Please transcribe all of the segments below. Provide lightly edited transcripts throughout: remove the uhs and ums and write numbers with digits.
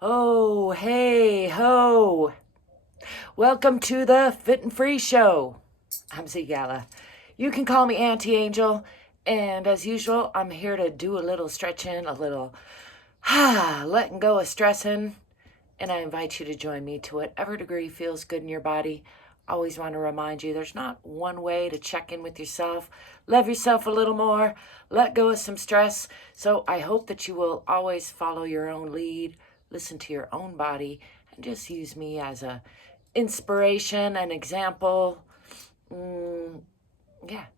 Oh, hey, ho. Welcome to the Fit and Free Show. I'm ZGala. You can call me Auntie Angel. And as usual, I'm here to do a little stretching, a little letting go of stressing. And I invite you to join me to whatever degree feels good in your body. I always want to remind you there's not one way to check in with yourself. Love yourself a little more. Let go of some stress. So I hope that you will always follow your own lead, listen to your own body, and just use me as a inspiration, an example.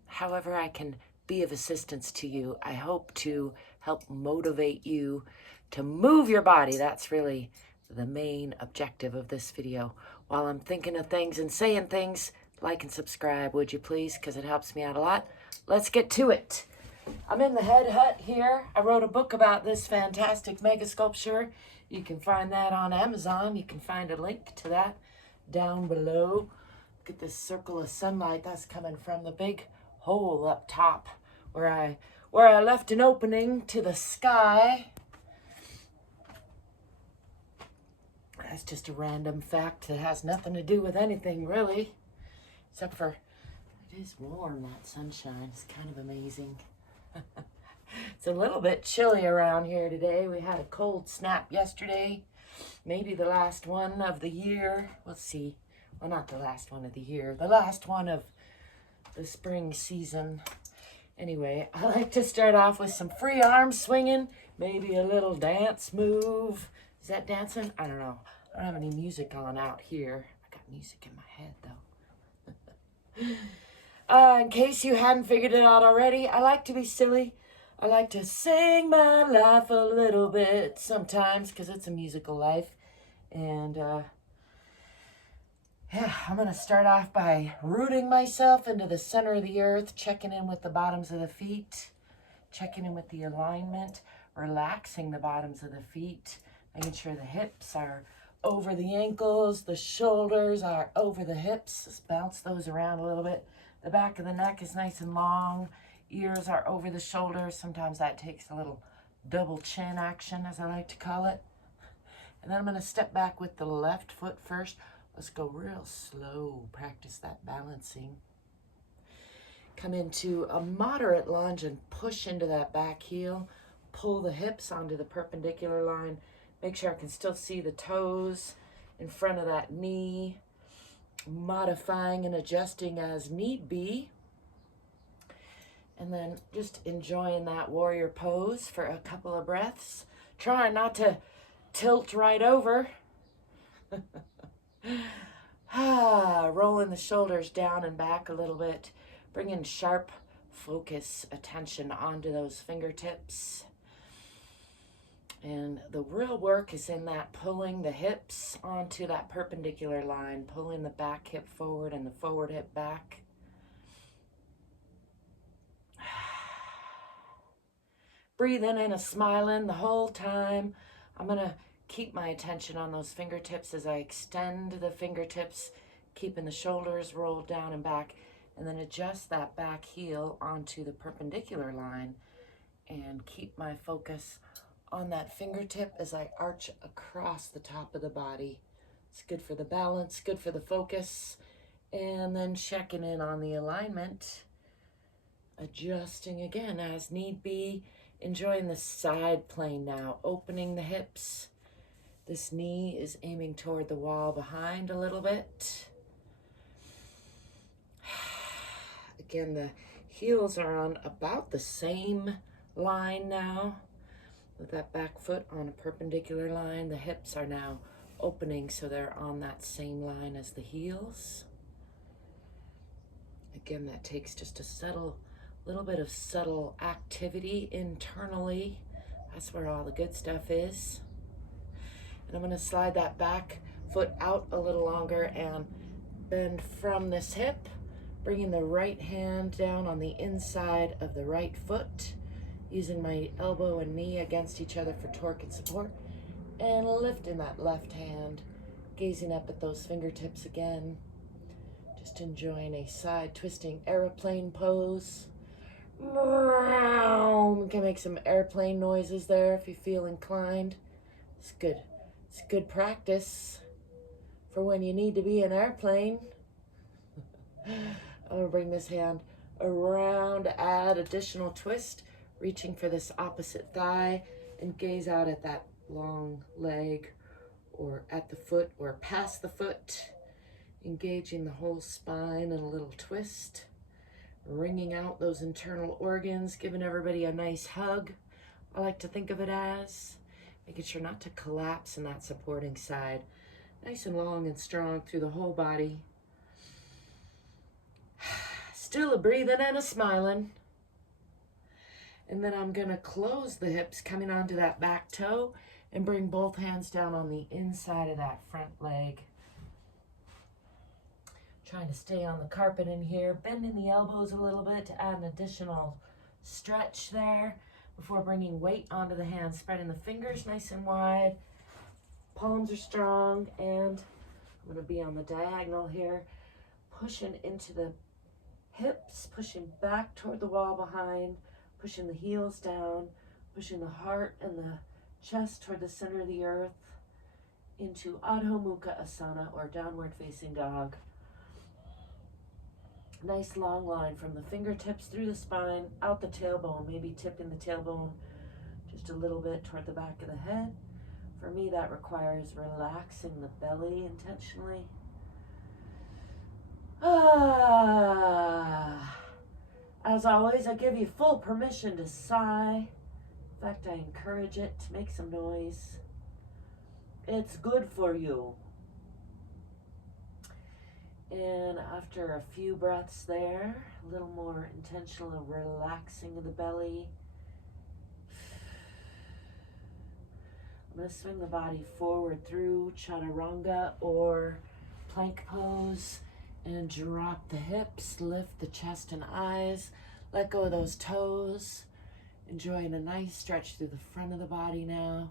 However I can be of assistance to you. I hope to help motivate you to move your body. That's really the main objective of this video. While I'm thinking of things and saying things, like and subscribe, would you please? Because it helps me out a lot. Let's get to it. I'm in the Head Hutt here. I wrote a book about this fantastic mega sculpture. You can find that on Amazon. You can find a link to that down below. Look at this circle of sunlight that's coming from the big hole up top where I left an opening to the sky. That's just a random fact that has nothing to do with anything really, except for it is warm, that sunshine. It's kind of amazing. It's a little bit chilly around here today. We had a cold snap yesterday, maybe the last one of the year. Let's see. Well, not the last one of the year, the last one of the spring season. Anyway, I like to start off with some free arm swinging, maybe a little dance move. Is that dancing? I don't know. I don't have any music on out here. I got music in my head though. In case you hadn't figured it out already, I like to be silly. I like to sing my life a little bit sometimes because it's a musical life. And I'm going to start off by rooting myself into the center of the earth, checking in with the bottoms of the feet, checking in with the alignment, relaxing the bottoms of the feet, making sure the hips are over the ankles, the shoulders are over the hips. Just bounce those around a little bit. The back of the neck is nice and long. Ears are over the shoulders. Sometimes that takes a little double chin action, as I like to call it. And then I'm going to step back with the left foot first. Let's go real slow. Practice that balancing. Come into a moderate lunge and push into that back heel. Pull the hips onto the perpendicular line. Make sure I can still see the toes in front of that knee. Modifying and adjusting as need be. And then just enjoying that warrior pose for a couple of breaths. Trying not to tilt right over. Rolling the shoulders down and back a little bit. Bringing sharp focus, attention onto those fingertips. And the real work is in that pulling the hips onto that perpendicular line, pulling the back hip forward and the forward hip back. Breathing in and smiling the whole time. I'm going to keep my attention on those fingertips as I extend the fingertips, keeping the shoulders rolled down and back, and then adjust that back heel onto the perpendicular line and keep my focus on that fingertip as I arch across the top of the body. It's good for the balance, good for the focus, and then checking in on the alignment, adjusting again as need be, enjoying the side plane now, opening the hips. This knee is aiming toward the wall behind a little bit. Again, the heels are on about the same line now. With that back foot on a perpendicular line, the hips are now opening so they're on that same line as the heels. Again, that takes just a little bit of subtle activity internally. That's where all the good stuff is. And I'm going to slide that back foot out a little longer and bend from this hip, bringing the right hand down on the inside of the right foot, using my elbow and knee against each other for torque and support, and lifting that left hand, gazing up at those fingertips again, just enjoying a side twisting airplane pose. You can make some airplane noises there if you feel inclined. It's good It's good practice for when you need to be an airplane. I'm gonna bring this hand around, add additional twist, reaching for this opposite thigh, and gaze out at that long leg, or at the foot, or past the foot, engaging the whole spine in a little twist, wringing out those internal organs, giving everybody a nice hug. I like to think of it as making sure not to collapse in that supporting side. Nice and long and strong through the whole body. Still a breathing and a smiling. And then I'm gonna close the hips, coming onto that back toe, and bring both hands down on the inside of that front leg. Trying to stay on the carpet in here, bending the elbows a little bit to add an additional stretch there before bringing weight onto the hands, spreading the fingers nice and wide. Palms are strong, and I'm gonna be on the diagonal here, pushing into the hips, pushing back toward the wall behind, pushing the heels down, pushing the heart and the chest toward the center of the earth into Adho Mukha Asana, or downward facing dog. Nice long line from the fingertips through the spine, out the tailbone, maybe tipping the tailbone just a little bit toward the back of the head. For me, that requires relaxing the belly intentionally. As always, I give you full permission to sigh. In fact, I encourage it to make some noise. It's good for you. And after a few breaths there, a little more intentional relaxing of the belly, I'm going to swing the body forward through chaturanga or plank pose, and drop the hips, lift the chest and eyes, let go of those toes, enjoying a nice stretch through the front of the body now,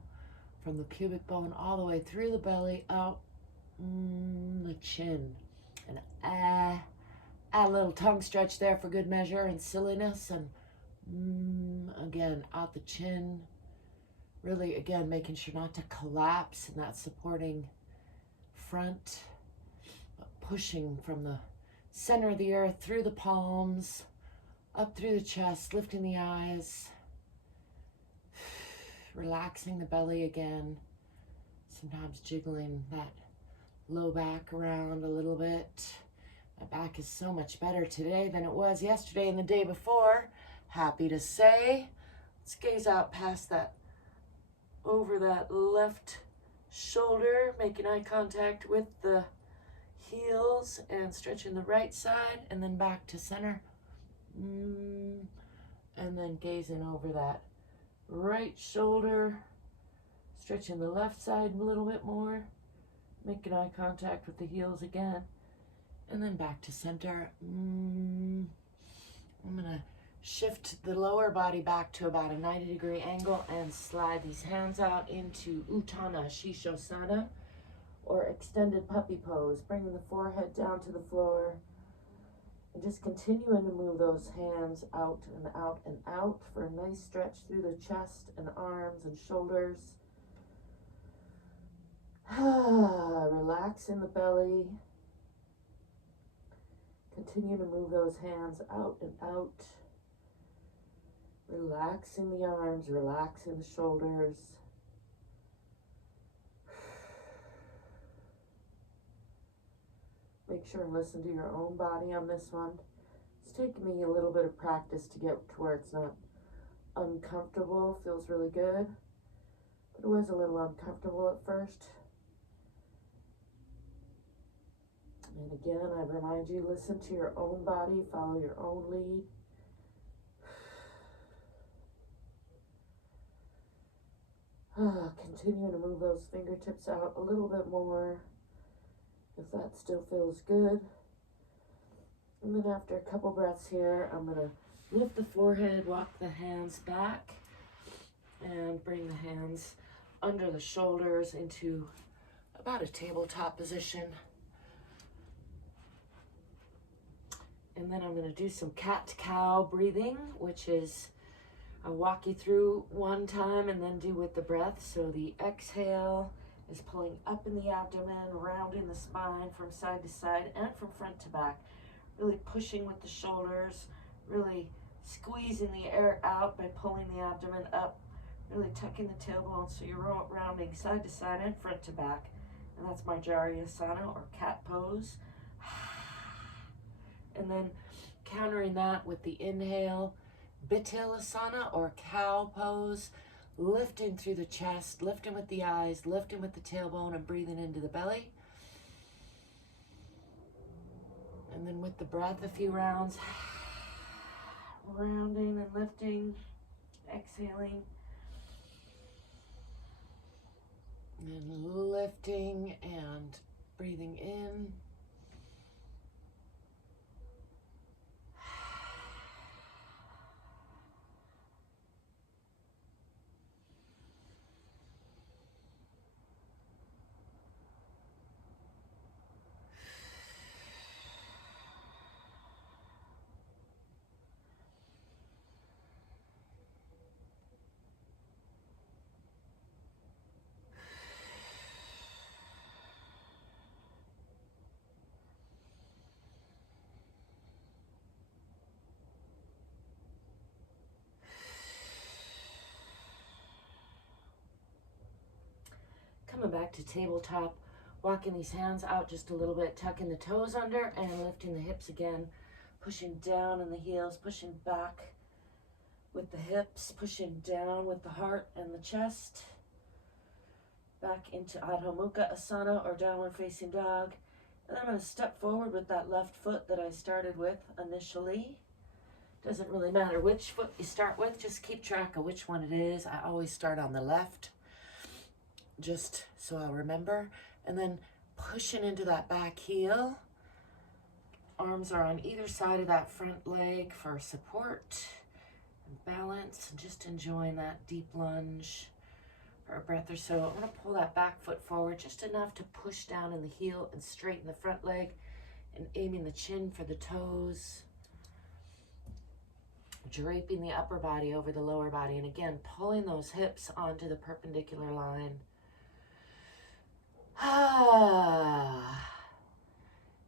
from the pubic bone all the way through the belly, out the chin. And add a little tongue stretch there for good measure and silliness, and again, out the chin. Really, again, making sure not to collapse in that supporting front, but pushing from the center of the earth through the palms, up through the chest, lifting the eyes, relaxing the belly again, sometimes jiggling that low back around a little bit. My back is so much better today than it was yesterday and the day before. Happy to say. Let's gaze out past that, over that left shoulder, making eye contact with the heels and stretching the right side, and then back to center. And then gazing over that right shoulder, stretching the left side a little bit more, making eye contact with the heels again, and then back to center. I'm gonna shift the lower body back to about a 90-degree angle and slide these hands out into Utthana Shishosana, or extended puppy pose, bringing the forehead down to the floor, and just continuing to move those hands out and out and out for a nice stretch through the chest and arms and shoulders. Relax in the belly. Continue to move those hands out and out. Relaxing the arms, relaxing the shoulders. Make sure and listen to your own body on this one. It's taken me a little bit of practice to get to where it's not uncomfortable. Feels really good. But it was a little uncomfortable at first. And again, I remind you, listen to your own body, follow your own lead. Continue to move those fingertips out a little bit more, if that still feels good. And then after a couple breaths here, I'm gonna lift the forehead, walk the hands back, and bring the hands under the shoulders into about a tabletop position. And then I'm gonna do some cat-cow breathing, which is, I'll walk you through one time and then do with the breath. So the exhale is pulling up in the abdomen, rounding the spine from side to side and from front to back. Really pushing with the shoulders, really squeezing the air out by pulling the abdomen up, really tucking the tailbone so you're rounding side to side and front to back. And that's my Asana or cat pose. And then countering that with the inhale, Asana or cow pose, lifting through the chest, lifting with the eyes, lifting with the tailbone and breathing into the belly. And then with the breath, a few rounds, rounding and lifting, exhaling, and lifting and breathing in. Coming back to tabletop, walking these hands out just a little bit, tucking the toes under and lifting the hips again, pushing down in the heels, pushing back with the hips, pushing down with the heart and the chest, back into Adho Mukha Asana or downward facing dog. And then I'm going to step forward with that left foot that I started with initially. Doesn't really matter which foot you start with, just keep track of which one it is. I always start on the left, just so I'll remember. And then pushing into that back heel. Arms are on either side of that front leg for support and balance, and just enjoying that deep lunge for a breath or so. I'm going to pull that back foot forward just enough to push down in the heel and straighten the front leg, and aiming the chin for the toes. Draping the upper body over the lower body, and again pulling those hips onto the perpendicular line.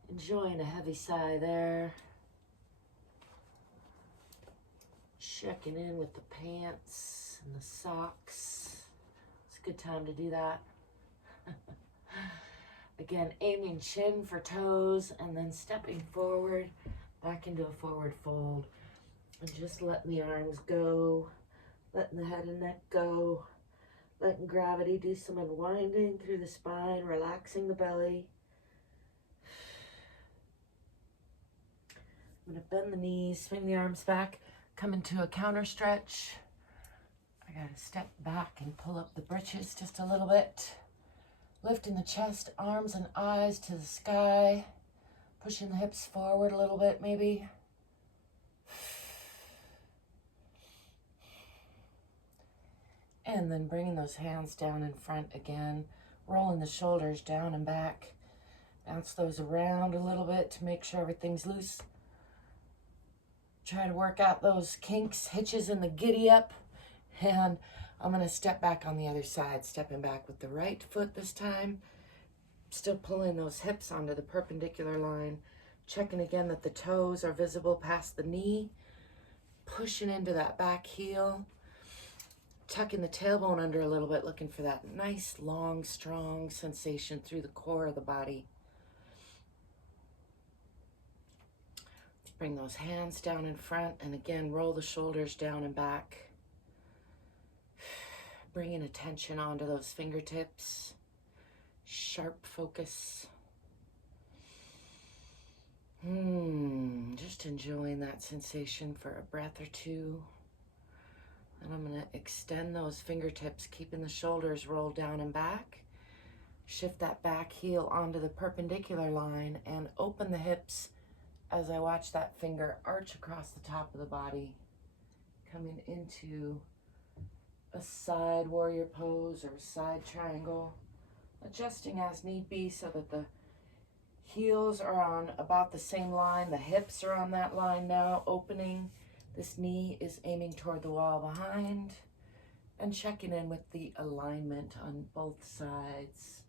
Enjoying a heavy sigh there. Checking in with the pants and the socks. It's a good time to do that. Again, aiming chin for toes, and then stepping forward back into a forward fold. And just letting the arms go, letting the head and neck go, letting gravity do some unwinding through the spine, relaxing the belly. I'm going to bend the knees, swing the arms back, come into a counter stretch. I got to step back and pull up the britches just a little bit. Lifting the chest, arms and eyes to the sky. Pushing the hips forward a little bit maybe. And then bringing those hands down in front again, rolling the shoulders down and back. Bounce those around a little bit to make sure everything's loose. Try to work out those kinks, hitches in the giddy up. And I'm going to step back on the other side, stepping back with the right foot this time. Still pulling those hips onto the perpendicular line. Checking again that the toes are visible past the knee. Pushing into that back heel. Tucking the tailbone under a little bit, looking for that nice, long, strong sensation through the core of the body. Let's bring those hands down in front, and again, roll the shoulders down and back. Bringing attention onto those fingertips. Sharp focus. Just enjoying that sensation for a breath or two. And I'm going to extend those fingertips, keeping the shoulders rolled down and back. Shift that back heel onto the perpendicular line and open the hips as I watch that finger arch across the top of the body. Coming into a side warrior pose or side triangle. Adjusting as need be so that the heels are on about the same line. The hips are on that line now, opening. This knee is aiming toward the wall behind. and checking in with the alignment on both sides.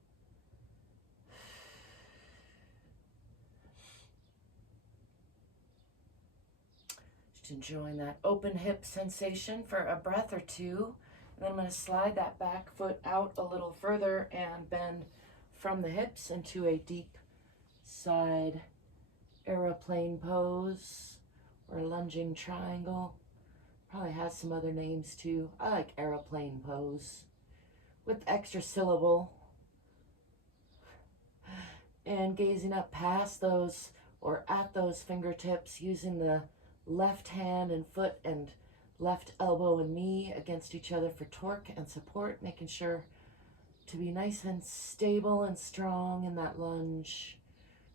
Just enjoying that open hip sensation for a breath or two. And then I'm going to slide that back foot out a little further and bend from the hips into a deep side aeroplane pose or lunging triangle. Probably has some other names too. I like aeroplane pose with extra syllable. And gazing up past those or at those fingertips, using the left hand and foot and left elbow and knee against each other for torque and support, making sure to be nice and stable and strong in that lunge.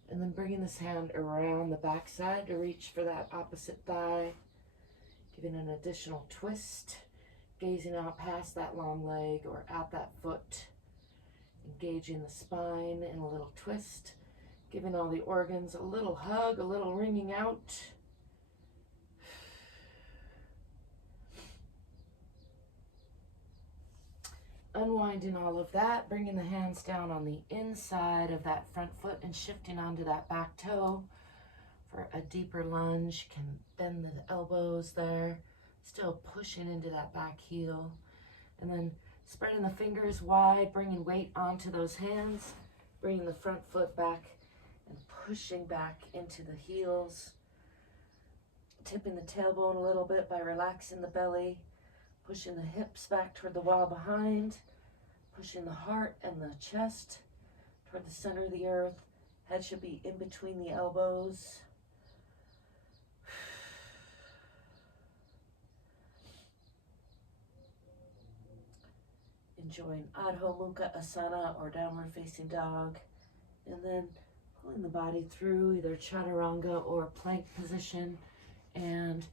And then bringing this hand around the backside to reach for that opposite thigh, giving an additional twist, gazing out past that long leg or at that foot, engaging the spine in a little twist, giving all the organs a little hug, a little wringing out. Unwinding all of that, bringing the hands down on the inside of that front foot and shifting onto that back toe for a deeper lunge. Can bend the elbows there, still pushing into that back heel. And then spreading the fingers wide, bringing weight onto those hands, bringing the front foot back and pushing back into the heels. Tipping the tailbone a little bit by relaxing the belly, pushing the hips back toward the wall behind, pushing the heart and the chest toward the center of the earth. Head should be in between the elbows. Enjoying Adho Mukha Asana or downward facing dog. And then pulling the body through either chaturanga or plank position and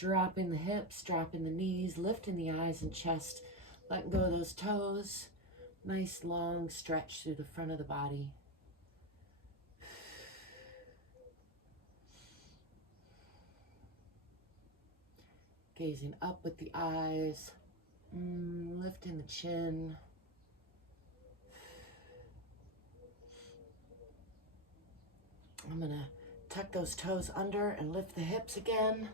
dropping the hips, dropping the knees, lifting the eyes and chest, letting go of those toes. Nice long stretch through the front of the body. Gazing up with the eyes, lifting the chin. I'm gonna tuck those toes under and lift the hips again.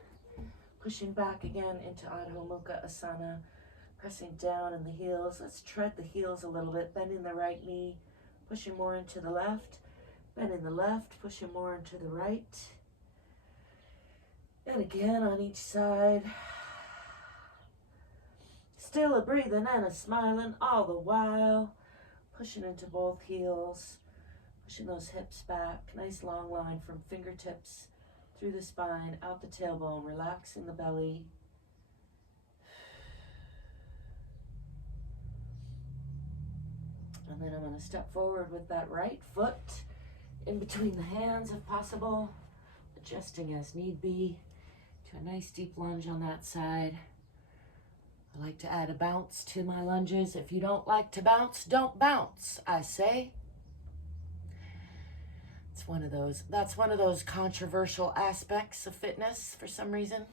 Pushing back again into Adho Mukha Asana, pressing down in the heels. Let's tread the heels a little bit, bending the right knee, pushing more into the left, bending the left, pushing more into the right. And again on each side. Still a breathing and a smiling all the while, pushing into both heels, pushing those hips back. Nice long line from fingertips through the spine, out the tailbone, relaxing the belly. And then I'm going to step forward with that right foot in between the hands if possible, adjusting as need be to a nice deep lunge on that side. I like to add a bounce to my lunges. If you don't like to bounce, don't bounce, I say. That's one of those controversial aspects of fitness for some reason.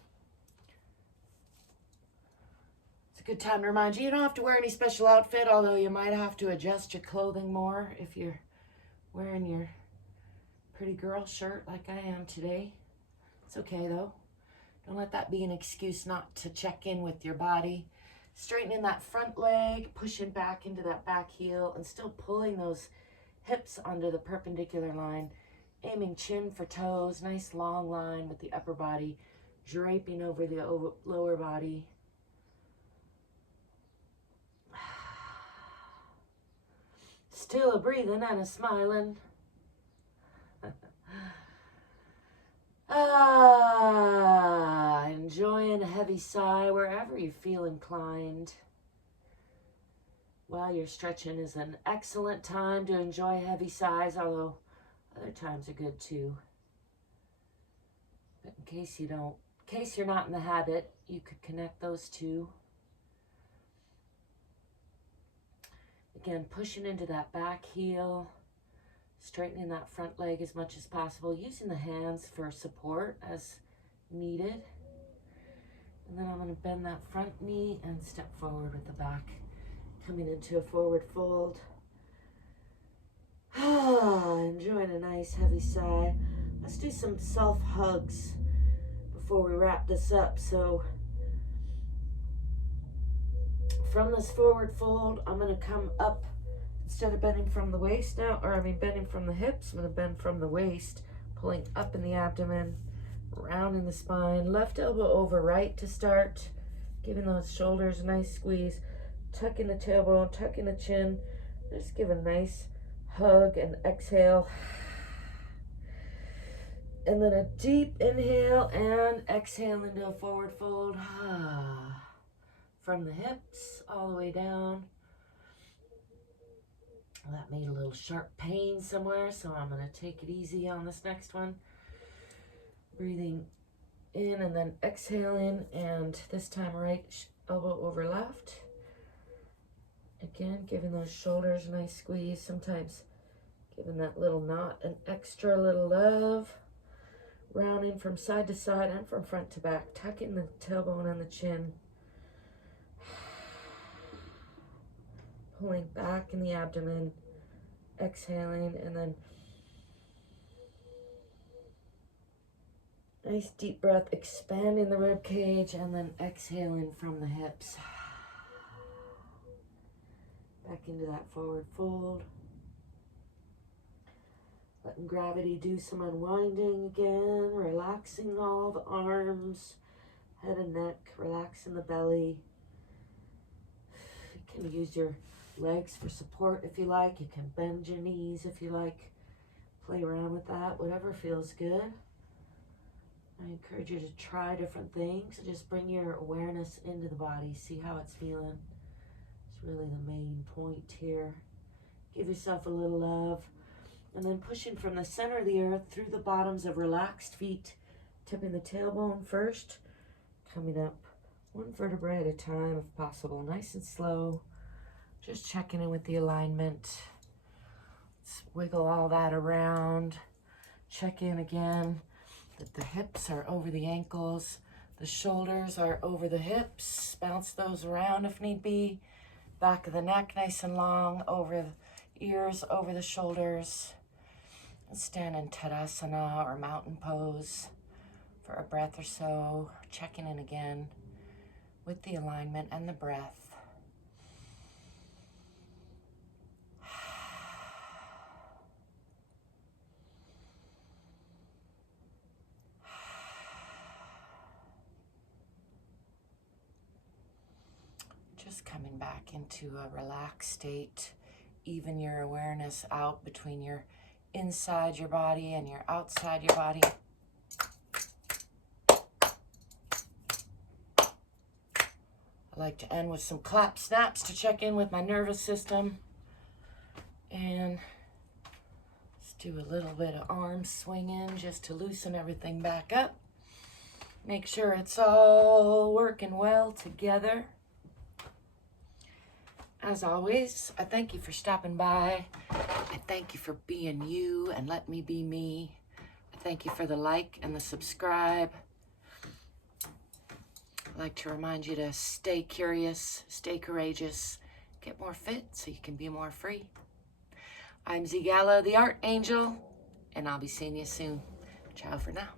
It's a good time to remind you, you don't have to wear any special outfit, although you might have to adjust your clothing more if you're wearing your pretty girl shirt like I am today. It's okay though. Don't let that be an excuse not to check in with your body. Straightening that front leg, pushing back into that back heel, and still pulling those hips onto the perpendicular line. Aiming chin for toes, nice long line with the upper body draping over the lower body. Still a breathing and a smiling. Enjoying a heavy sigh wherever you feel inclined. While you're stretching is an excellent time to enjoy heavy sighs, although other times are good too. But in case you're not in the habit, you could connect those two. Again, pushing into that back heel, straightening that front leg as much as possible, using the hands for support as needed. And then I'm going to bend that front knee and step forward with the back, coming into a forward fold. Enjoying a nice heavy sigh. Let's do some self hugs before we wrap this up. So from this forward fold, I'm going to come up. Instead of bending from the waist now, bending from the hips, I'm going to bend from the waist, pulling up in the abdomen, round in the spine, left elbow over right to start, giving those shoulders a nice squeeze, tucking the tailbone, tucking the chin, just give a nice hug and exhale. And then a deep inhale and exhale into a forward fold. From the hips all the way down. That made a little sharp pain somewhere, so I'm going to take it easy on this next one. Breathing in and then exhaling, and this time right elbow over left. Again, giving those shoulders a nice squeeze, sometimes giving that little knot an extra little love. Rounding from side to side and from front to back, tucking the tailbone and the chin. Pulling back in the abdomen, exhaling, and then nice deep breath, expanding the rib cage, and then exhaling from the hips. Back into that forward fold. Letting gravity do some unwinding again, relaxing all the arms, head and neck, relaxing the belly. You can use your legs for support if you like. You can bend your knees if you like. Play around with that, whatever feels good. I encourage you to try different things. Just bring your awareness into the body. See how it's feeling. It's really the main point here. Give yourself a little love. And then pushing from the center of the earth through the bottoms of relaxed feet. Tipping the tailbone first. Coming up one vertebrae at a time if possible. Nice and slow. Just checking in with the alignment. Let's wiggle all that around. Check in again that the hips are over the ankles. The shoulders are over the hips. Bounce those around if need be. Back of the neck nice and long. Over the ears, over the shoulders. And stand in Tadasana or mountain pose for a breath or so. Checking in again with the alignment and the breath. Just coming back into a relaxed state. Even your awareness out between your inside your body and your outside your body. I like to end with some clap snaps to check in with my nervous system. And let's do a little bit of arm swinging just to loosen everything back up. Make sure it's all working well together. As always, I thank you for stopping by. I thank you for being you and let me be me. I thank you for the like and the subscribe. I'd like to remind you to stay curious, stay courageous, get more fit so you can be more free. I'm ZGala, the Art Angel, and I'll be seeing you soon. Ciao for now.